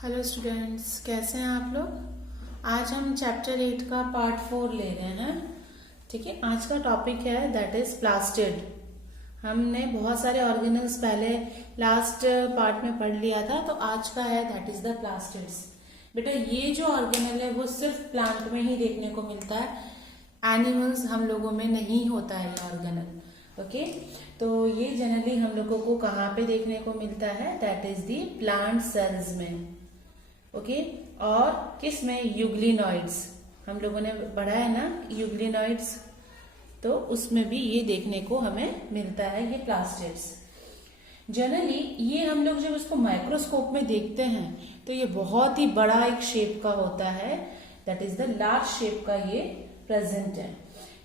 Hello students, कैसे हैं आप लोग। आज हम चैप्टर 8 का पार्ट 4 ले रहे हैं। ठीक है, आज का टॉपिक है दैट इज प्लास्टिड। हमने बहुत सारे ऑर्गेनल्स पहले लास्ट पार्ट में पढ़ लिया था, तो आज का है दैट इज द प्लास्टिड्स। बेटा ये जो ऑर्गेनल है वो सिर्फ प्लांट में ही देखने को मिलता है, एनिमल्स हम लोगों में नहीं होता है ये ऑर्गेनल। ओके, तो ये जनरली हम लोगों को कहाँ पे देखने को मिलता है, that is the plant cells में। ओके, और किस में, यूग्लिनॉइड्स। हम लोगों ने पढ़ा है ना यूग्लिनॉइड्स, तो उसमें भी ये देखने को हमें मिलता है ये प्लास्टिड्स। जनरली ये हम लोग जब उसको माइक्रोस्कोप में देखते हैं तो ये बहुत ही बड़ा एक शेप का होता है, that is the large shape का ये प्रेजेंट है।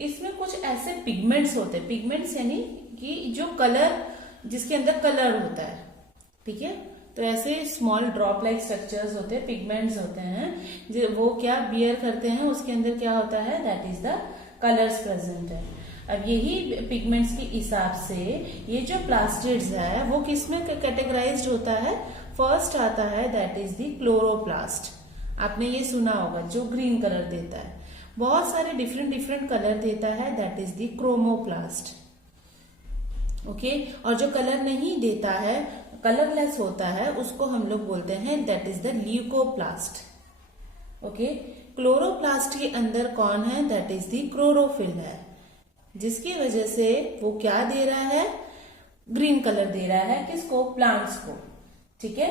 इसमें कुछ ऐसे पिगमेंट्स होते हैं, पिगमेंट्स यानी कि जो कलर, जिसके अंदर कलर होता है। ठीक है, तो ऐसे स्मॉल ड्रॉप लाइक स्ट्रक्चर्स होते हैं, पिगमेंट्स होते हैं, वो क्या बियर करते हैं, उसके अंदर क्या होता है, that is the colours present है। अब यही पिगमेंट्स के हिसाब से ये जो प्लास्टिड्स है वो किसमें कैटेगराइज्ड होता है, फर्स्ट आता है दैट इज द क्लोरोप्लास्ट। आपने ये सुना होगा, जो ग्रीन कलर देता है, बहुत सारे डिफरेंट डिफरेंट कलर देता है, that is the chromoplast. Okay, और जो कलर नहीं देता है, कलरलेस होता है, उसको हम लोग बोलते हैं that is the leucoplast. Okay, chloroplast के अंदर कौन है, दैट इज द क्लोरोफिल है, जिसकी वजह से वो क्या दे रहा है, ग्रीन कलर दे रहा है, किसको, प्लांट्स को। ठीक है,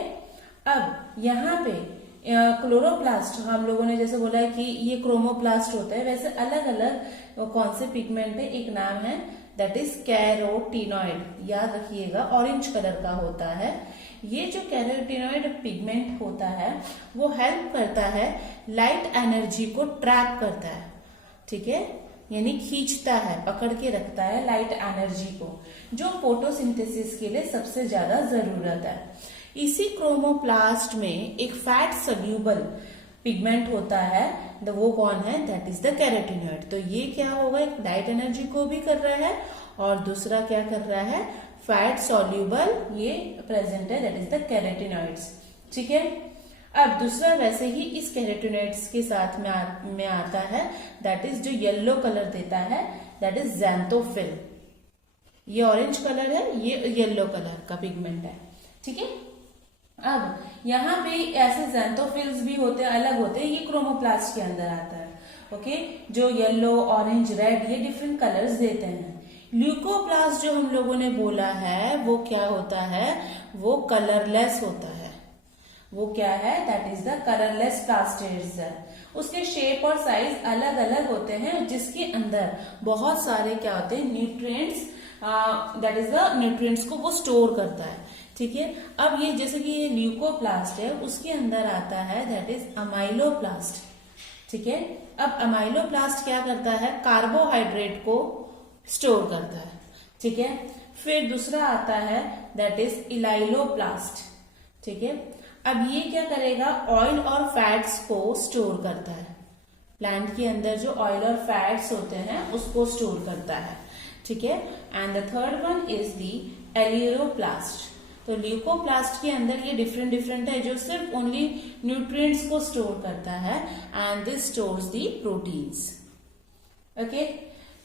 अब यहाँ पे क्लोरोप्लास्ट हम लोगों ने जैसे बोला है कि ये क्रोमोप्लास्ट होता है, वैसे अलग अलग कौन से पिगमेंट है, एक नाम है दैट इज कैरोटीनॉइड। याद रखिएगा, ऑरेंज कलर का होता है। ये जो कैरोटीनॉइड पिगमेंट होता है वो हेल्प करता है, लाइट एनर्जी को ट्रैप करता है। ठीक है, यानी खींचता है, पकड़ के रखता है लाइट एनर्जी को, जो फोटोसिंथेसिस के लिए सबसे ज्यादा जरूरत है। इसी क्रोमोप्लास्ट में एक फैट सोल्यूबल पिगमेंट होता है, वो कौन है, दैट इज द कैरोटीनॉइड। तो ये क्या होगा, एक लाइट एनर्जी को भी कर रहा है और दूसरा क्या कर रहा है, फैट सोल्यूबल ये प्रेजेंट है, दैट इज द कैरोटीनॉइड्स। ठीक है, अब दूसरा वैसे ही इस कैरोटीनॉइड्स के साथ में आता है, दैट इज जो येलो कलर देता है, दैट इज ज़ैंथोफिल। ये ऑरेंज कलर है, ये येलो कलर का पिगमेंट है। ठीक है, अब यहाँ पे ऐसे ज़ैंथोफिल्स भी होते हैं, अलग होते हैं, ये क्रोमोप्लास्ट के अंदर आता है। ओके, जो येलो, ऑरेंज, रेड, ये डिफरेंट कलर्स देते हैं। ल्यूकोप्लास्ट जो हम लोगों ने बोला है वो क्या होता है, वो कलरलेस होता है। वो क्या है, that is the colourless plastids है। उसके शेप और साइज अलग अलग होते हैं, जिसके अंदर बहुत सारे क्या होते हैं, nutrients, that is the nutrients को वो स्टोर करता है। ठीक है, अब ये जैसे कि ये ल्यूकोप्लास्ट है, उसके अंदर आता है दैट इज अमाइलोप्लास्ट। ठीक है, अब अमाइलोप्लास्ट क्या करता है, कार्बोहाइड्रेट को स्टोर करता है। ठीक है, फिर दूसरा आता है दैट इज इलाइलोप्लास्ट। ठीक है, अब ये क्या करेगा, ऑयल और फैट्स को स्टोर करता है। प्लांट के अंदर जो ऑयल और फैट्स होते हैं उसको स्टोर करता है। ठीक है, and the third one is the elaioplast. तो ल्यूकोप्लास्ट के अंदर ये डिफरेंट डिफरेंट है, जो सिर्फ ओनली न्यूट्रिएंट्स को स्टोर करता है, and this stores the proteins. Okay,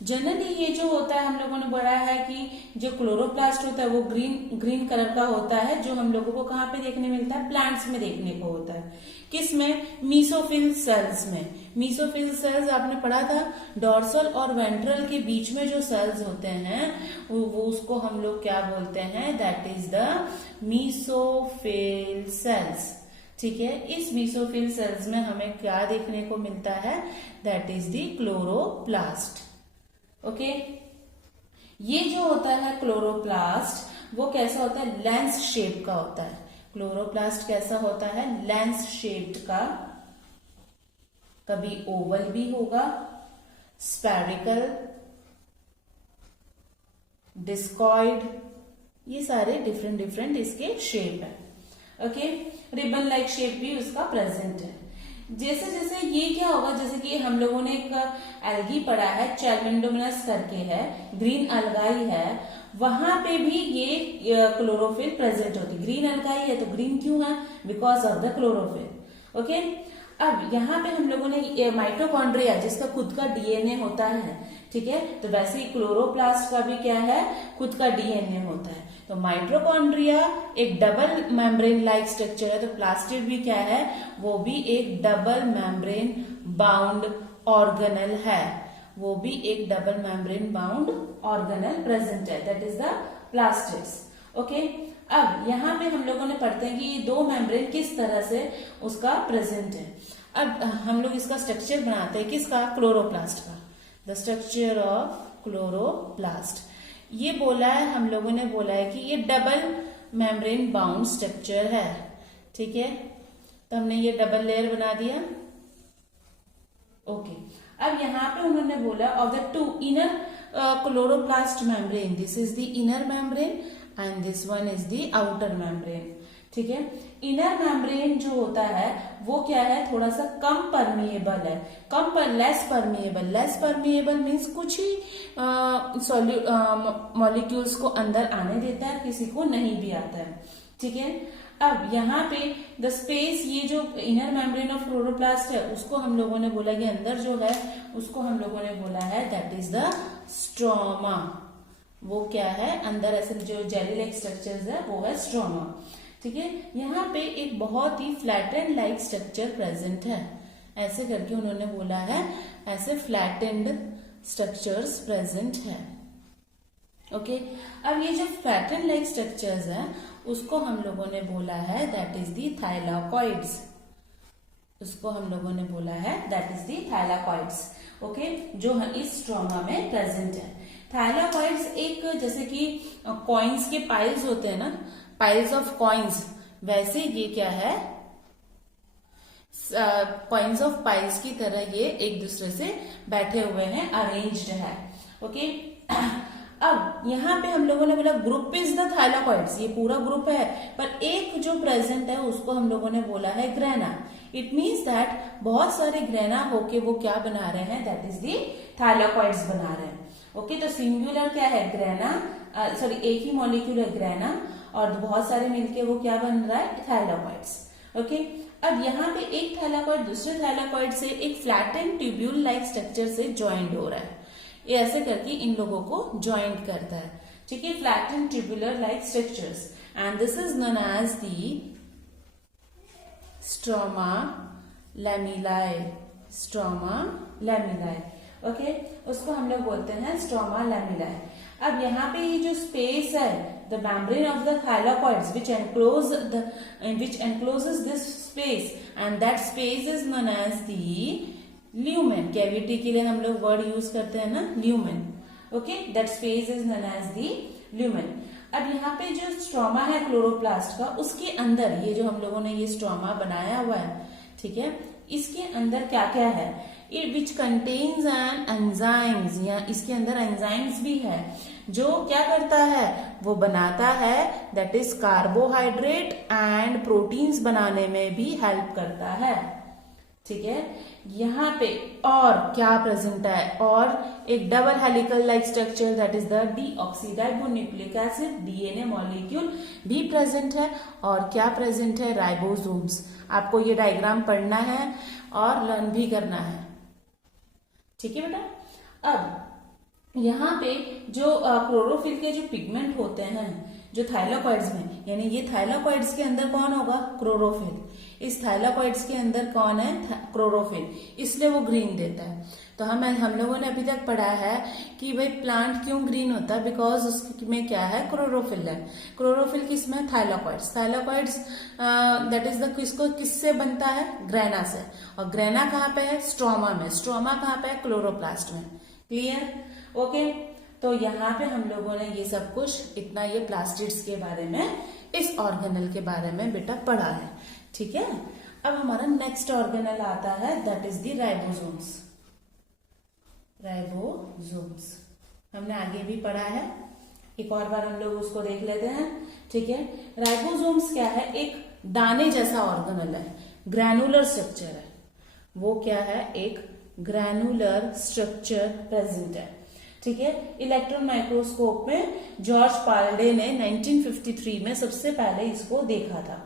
generally ये जो होता है, हम लोगों ने पढ़ा है कि जो क्लोरोप्लास्ट होता है वो ग्रीन कलर का होता है, जो हम लोगों को कहाँ पे देखने मिलता है, प्लांट्स में देखने को होता है। किसमें, मीसोफिल सेल्स में। मीसोफिल सेल्स आपने पढ़ा था, डॉर्सल और वेंट्रल के बीच में जो सेल्स होते हैं वो उसको हम लोग क्या बोलते हैं, that is the mesophyll cells. ठीक है, इस मीसोफिल सेल्स में हमें क्या देखने को मिलता है, that is the chloroplast. Okay, ये जो होता है क्लोरोप्लास्ट, वो कैसा होता है, लेंस शेप का होता है। क्लोरोप्लास्ट कैसा होता है, लेंस शेप्ड का, कभी ओवल भी होगा, स्फेरिकल, डिस्कॉइड, ये सारे डिफरेंट डिफरेंट इसके शेप है। ओके, रिबन लाइक शेप भी उसका प्रेजेंट है। जैसे जैसे ये क्या होगा, जैसे कि हम लोगों ने एक एल्गी पढ़ा है, चैल्मेंडोमोनास करके है, ग्रीन अलगाई है, वहां पे भी ये क्लोरोफिल प्रेजेंट होती है। ग्रीन अलगाई है तो ग्रीन क्यों है? Because of the chlorophyll. Okay, अब यहाँ पे हम लोगों ने माइटोकॉन्ड्रिया जिसका खुद का डीएनए होता है, ठीक है, तो वैसे ही क्लोरोप्लास्ट का भी क्या है, खुद का डीएनए होता है। तो माइटोकॉन्ड्रिया एक डबल मेम्ब्रेन लाइक स्ट्रक्चर है, तो प्लास्टिड भी क्या है, वो भी एक डबल मेम्ब्रेन बाउंड ऑर्गेनल है, वो भी एक double membrane bound organelle present है, that is the plastids. Okay, अब यहाँ पे हम लोगों ने पढ़ते हैं कि ये दो मेम्ब्रेन किस तरह से उसका प्रेजेंट है। अब हम लोग इसका स्ट्रक्चर बनाते हैं, किसका, क्लोरोप्लास्ट का, द स्ट्रक्चर ऑफ क्लोरोप्लास्ट। ये बोला है, हम लोगों ने बोला है कि ये डबल मेम्ब्रेन बाउंड स्ट्रक्चर है, ठीक है, तो हमने ये डबल लेयर बना दिया। ओके, अब यहाँ पे उन्होंने बोला of the two inner chloroplast membrane, this is the inner membrane and this one is the outer membrane, ठीक है। इनर मेम्ब्रेन जो होता है वो क्या है, थोड़ा सा कम परमिएबल है, लेस परमिएबल मीन्स कुछ ही मॉलिक्यूल्स को अंदर आने देता है, किसी को नहीं भी आता है, ठीक है। अब यहाँ पे द स्पेस, ये जो इनर मेम्ब्रेन ऑफ क्लोरोप्लास्ट है उसको हम लोगों ने बोला कि अंदर जो है उसको हम लोगों ने बोला है दैट इज द स्ट्रोमा। वो क्या है, अंदर ऐसे जो जेली लाइक स्ट्रक्चर्स है वो है स्ट्रोमा, ठीक है। यहाँ पे एक बहुत ही फ्लैटेंड लाइक स्ट्रक्चर प्रेजेंट है, ऐसे करके उन्होंने बोला है, ऐसे फ्लैटेंड स्ट्रक्चर्स प्रेजेंट है। ओके, अब ये जो फ्लैटेंड लाइक स्ट्रक्चर्स है उसको हम लोगों ने बोला है दैट इज दी थाइलाकॉइड्स, उसको हम लोगों ने बोला है that is the thylakoids. Okay, जो इस स्ट्रोमा में प्रेजेंट है। थाइलाकॉइड्स एक, जैसे कि कॉइन्स के पाइल्स होते हैं ना, पाइल्स ऑफ कॉइन्स, वैसे ये क्या है, कॉइन्स ऑफ पाइल्स की तरह ये एक दूसरे से बैठे हुए हैं, अरेंज्ड है। ओके, अब यहाँ पे हम लोगों ने बोला ग्रुप इज द थाइलाकॉइड्स, ये पूरा ग्रुप है, पर एक जो प्रेजेंट है उसको हम लोगों ने बोला है ग्रेना। इट मीन्स दैट बहुत सारे ग्रेना होके वो क्या बना रहे हैं, दैट इज दी थाइलाकॉइड्स बना रहे हैं। ओके, तो सिंगुलर क्या है, ग्रेना, सॉरी एक ही मॉलिक्यूल है ग्रेना, और बहुत सारे मिलके वो क्या बन रहा है, थाइलाकॉइड्स। ओके, अब यहाँ पे एक थाइलाकॉइड दूसरे थाइलाकॉइड से एक फ्लैटेंड ट्यूब्यूल लाइक स्ट्रक्चर से ज्वाइंट हो रहा है, ये ऐसे करके इन लोगों को ज्वाइंट करता है, ठीक है, flattened tubular like structures, and this is known as the stroma lamellae, stroma lamellae. Okay, उसको हम लोग बोलते हैं स्ट्रोमा लैमेलाई। अब यहाँ पे ये जो स्पेस है, the membrane of the thylakoids which encloses this space and that space is known as the lumen। Cavity के लिए हम लोग वर्ड यूज करते हैं ना, lumen. Okay, that space is known as the lumen. अब यहाँ पे जो स्ट्रोमा है क्लोरोप्लास्ट का, उसके अंदर ये जो हम लोगों ने ये स्ट्रोमा बनाया हुआ है, ठीक है, इसके अंदर क्या क्या है, it which contains an enzymes, या इसके अंदर एंजाइम्स भी है, जो क्या करता है, वो बनाता है, that is carbohydrate and proteins बनाने में भी हेल्प करता है, ठीक है। यहाँ पे और क्या प्रेजेंट है, और एक double helical like structure that is the deoxyribonucleic acid, DNA molecule भी प्रेजेंट है, और क्या प्रेजेंट है, राइबोसोम्स। आपको ये डायग्राम पढ़ना है और लर्न भी करना है, ठीक है बेटा। अब यहाँ पे जो क्लोरोफिल के जो पिगमेंट होते हैं जो थाइलाकॉइड्स में, यानी ये थाइलाकॉइड्स के अंदर कौन होगा, क्लोरोफिल। इस थाइलाकॉइड्स के अंदर कौन है, क्लोरोफिल, इसलिए वो ग्रीन देता है। तो हम लोगों ने अभी तक पढ़ा है कि भाई प्लांट क्यों ग्रीन होता है, बिकॉज उसमें क्या है, क्लोरोफिल है। क्लोरोफिल किसमें, thylakoids. Thylakoids that is the किससे बनता है, ग्रेना से, और ग्रेना कहाँ पे है, स्ट्रोमा में। स्ट्रोमा कहाँ पे है, क्लोरोप्लास्ट में। Clear, okay. तो यहाँ पे हम लोगों ने ये सब कुछ इतना ये प्लास्टिड्स के बारे में, इस ऑर्गेनल के बारे में बेटा पढ़ा है, ठीक है। अब हमारा नेक्स्ट ऑर्गेनल आता है that is the ribosomes. Ribosomes हमने आगे भी पढ़ा है, एक और बार हम लोग उसको देख लेते हैं, ठीक है। राइबोसोम्स क्या है, एक दाने जैसा ऑर्गेनल है, ग्रैनुलर स्ट्रक्चर है, वो क्या है, एक ग्रैनुलर स्ट्रक्चर प्रेजेंट है। ठीक है, इलेक्ट्रॉन माइक्रोस्कोप में जॉर्ज पाल्डे ने 1953 में सबसे पहले इसको देखा था।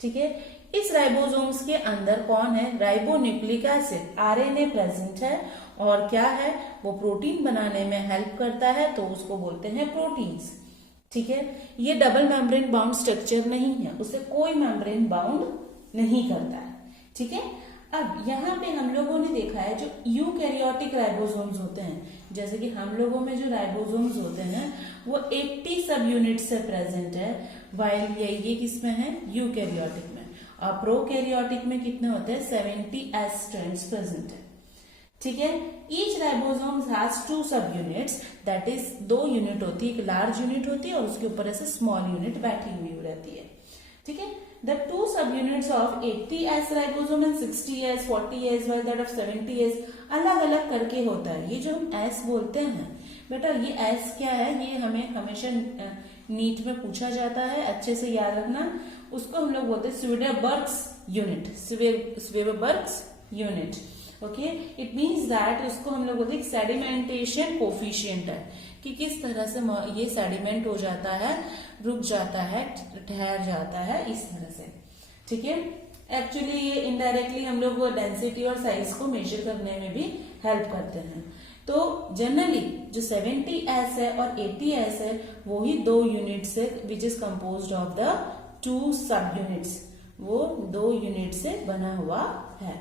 ठीक है, इस राइबोसोम्स के अंदर कौन है, राइबोन्यूक्लिक एसिड आरएनए प्रेजेंट है, और क्या है, वो प्रोटीन बनाने में हेल्प करता है, तो उसको बोलते हैं प्रोटीन्स। ठीक है, ये डबल मेम्ब्रेन बाउंड स्ट्रक्चर नहीं है, उसे कोई मेम्ब्रेन बाउंड नहीं करता है। ठीक है, अब यहाँ पे हम लोगों ने देखा है जो यूकैरियोटिक राइबोसोम्स होते हैं, जैसे कि हम लोगों में जो राइबोसोम्स होते हैं वो 80 सब यूनिट से प्रेजेंट है, वाइल ये किसमें है, यूकैरियोटिक में। और प्रोकैरियोटिक में कितने होते हैं, 70 एस स्ट्रैंड्स प्रेजेंट है। ठीक है, ईच राइबोसोम्स हैज 2 सब यूनिट्स, दैट इज 2 यूनिट होती है, एक लार्ज यूनिट होती है और उसके ऊपर ऐसे स्मॉल यूनिट बैठी हुई रहती है। ठीक है, the 2 subunits of 80S ribosome and 60S, 40S, while that of 70S अलग अलग करके होता है। ये जो हम S बोलते हैं बेटा, ये S क्या है, ये हमें हमेशा नीट में पूछा जाता है, अच्छे से याद रखना। उसको हम लोग बोलते हैं Svedberg's unit, Svedberg's unit. Okay, it means that उसको हम लोग बोलते हैं सेडिमेंटेशन कोफिशिएंट है, कि किस तरह से ये सेडिमेंट हो जाता है, रुक जाता है, ठहर जाता है, इस तरह से। ठीक है, एक्चुअली ये इनडायरेक्टली हम लोग डेंसिटी और साइज को मेजर करने में भी हेल्प करते हैं। तो जनरली जो 70S है और 80S है वो ही 2 यूनिट से, which is composed of the 2 सब यूनिट्स, वो 2 यूनिट से बना हुआ है।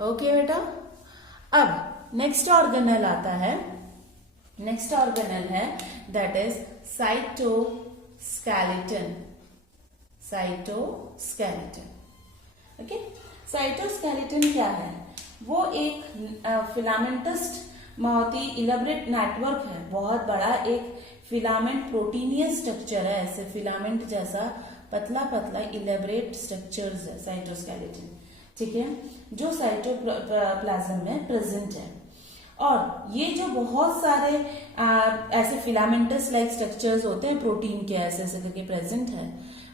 ओके बेटा, अब नेक्स्ट ऑर्गेनल आता है, नेक्स्ट ऑर्गेनल है that is cytoskeleton. Cytoskeleton, okay, cytoskeleton क्या है, वो एक फिलामेंटस बहुत ही इलेबरेट नेटवर्क है, बहुत बड़ा एक फिलामेंट प्रोटीनियस स्ट्रक्चर है, ऐसे फिलामेंट जैसा पतला पतला इलेबरेट स्ट्रक्चर्स है साइटोस्केलेटन। ठीक है, जो साइटोप्लाज्म में प्रेजेंट है, और ये जो बहुत सारे ऐसे फिलामेंटस लाइक स्ट्रक्चर्स होते हैं प्रोटीन के, ऐसे ऐसे करके प्रेजेंट है।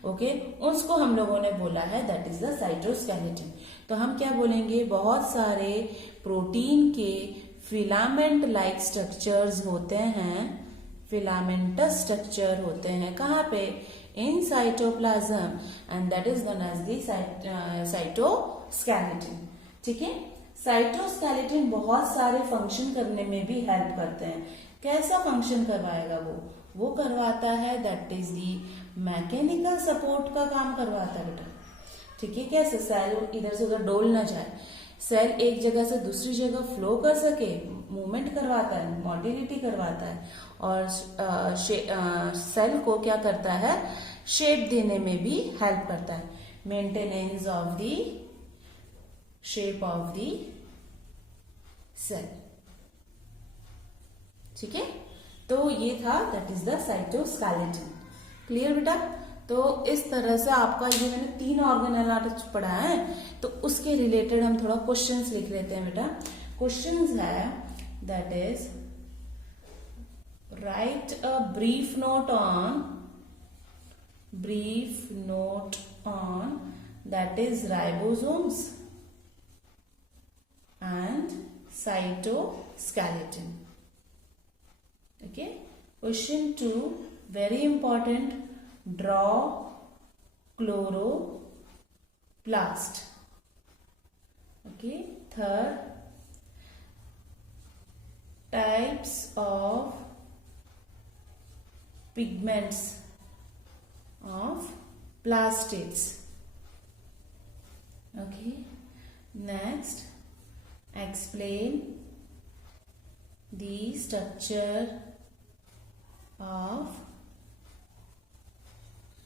ओके, उसको हम लोगों ने बोला है दैट इज द साइटोस्केलेटन। तो हम क्या बोलेंगे, बहुत सारे प्रोटीन के फिलामेंट लाइक स्ट्रक्चर्स होते हैं, फिलामेंटस स्ट्रक्चर होते हैं, कहाँ पे, in cytoplasm, and that is known as the cytoskeleton. ठीक है, साइटोस्केलेटन बहुत सारे फंक्शन करने में भी हेल्प करते हैं। कैसा फंक्शन करवाएगा वो करवाता है that is the mechanical support का काम करवाता है बेटा। ठीक है, कैसे, सेल इधर से उधर डोल ना जाए, सेल एक जगह से दूसरी जगह फ्लो कर सके, मूवमेंट करवाता है, मोटिलिटी करवाता है, और सेल को क्या करता है, शेप देने में भी हेल्प करता है, maintenance of the shape of the cell. ठीक है, तो ये था that is the cytoskeleton. Clear बेटा, तो इस तरह से आपका ये मैंने 3 ऑर्गेनल पढ़ा है, तो उसके रिलेटेड हम थोड़ा क्वेश्चंस लिख लेते हैं बेटा। क्वेश्चंस है that is right a brief note on that is ribosomes and cytoskeleton. Okay, question 2, very important, draw chloroplast. Okay, third, types of pigments of plastids. Okay, next, explain the structure of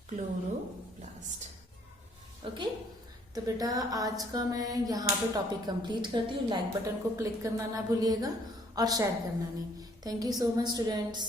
chloroplast. Okay, तो बेटा आज का मैं यहाँ पे topic complete करती हूँ। Like button को क्लिक करना ना भूलिएगा और शेयर करना नहीं। Thank you so much students.